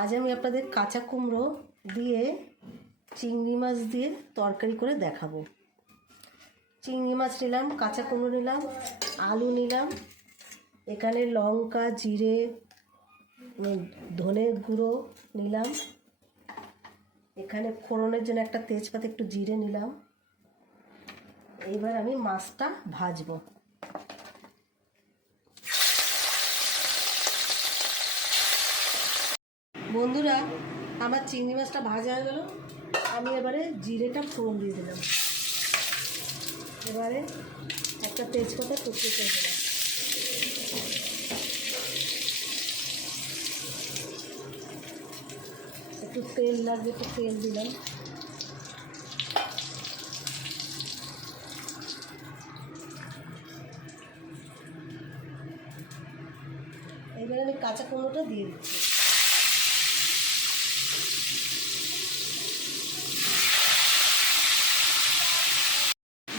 আজ আমি আপনাদের কাঁচা কুমড়ো দিয়ে চিংড়ি মাছ দিয়ে তরকারি করে দেখাবো। চিংড়ি মাছ নিলাম, কাঁচা কুমড়ো নিলাম, আলু নিলাম, এখানে লঙ্কা, জিরে, ধনে গুঁড়ো নিলাম, এখানে ফোড়নের জন্য একটা তেজপাতা, একটু জিরে নিলাম। এইবার আমি মাছটা ভাজবো। বন্ধুরা, আমার চিংড়ি মাছটা ভাজা হয়ে গেল। আমি এবারে জিরেটা ফোড়ন দিয়ে দিলাম। এবারে একটা তেজপাতা কুচি করে দিলাম। একটু তেল লাগবে, একটু তেল দিলাম। এবারে আমি কাঁচা কুমড়োটা দিয়ে দিচ্ছি।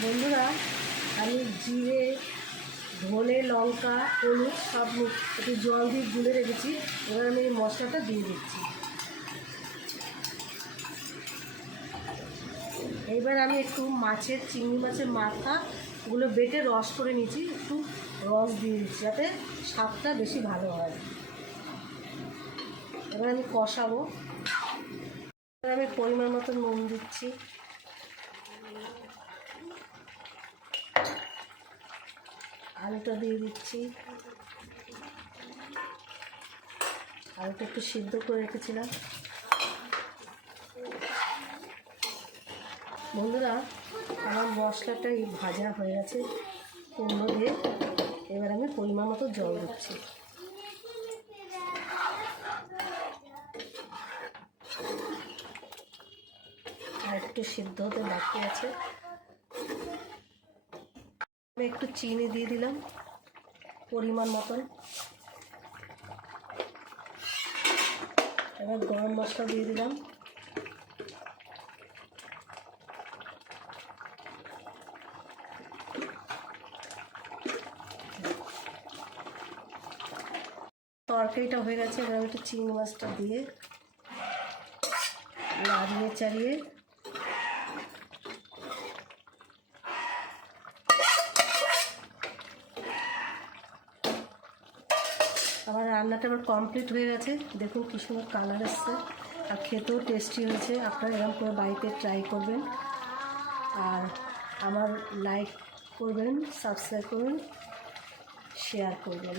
বন্ধুরা, আমি জিরে, ধনে, লঙ্কা, হলুদ সব একটু জল দিয়ে গুলে রেখেছি। এবার আমি এই মশলাটা দিয়ে দিচ্ছি। এইবার আমি একটু চিংড়ি মাছের মাথাগুলো বেটে রস করে নিয়েছি, একটু রস দিয়ে দিচ্ছি যাতে স্বাদটা বেশি ভালো হয়। এবার আমি কষাবো। এবার আমি পরিমাণ মতো নুন দিচ্ছি, আলুটা দিয়ে দিচ্ছি। আলুটা একটু সিদ্ধ করে রেখেছিলাম। বন্ধুরা, আমার মশলাটা ভাজা হয়ে গেছে কুমড়ো দিয়ে। এবার আমি পরিমাণ মতো জল দিচ্ছি। আর একটু সিদ্ধ হতে বাকি আছে। আমি একটু চিনি দিয়ে দিলাম পরিমাণ মতন। এবার গরম মশলা দিয়ে দিলাম। তরকারিটা হয়ে গেছে। এবার আমি একটু চিংড়ি মাছটা দিয়ে নাড়িয়ে চাড়িয়ে আমার রান্নাটা আবার কমপ্লিট হয়ে গেছে। দেখুন কি সুন্দর কালার এসছে, আর খেতেও টেস্টি হয়েছে। আপনারা এরকম করে বাড়িতে ট্রাই করবেন, আর আমার লাইক করবেন, সাবস্ক্রাইব করবেন, শেয়ার করবেন।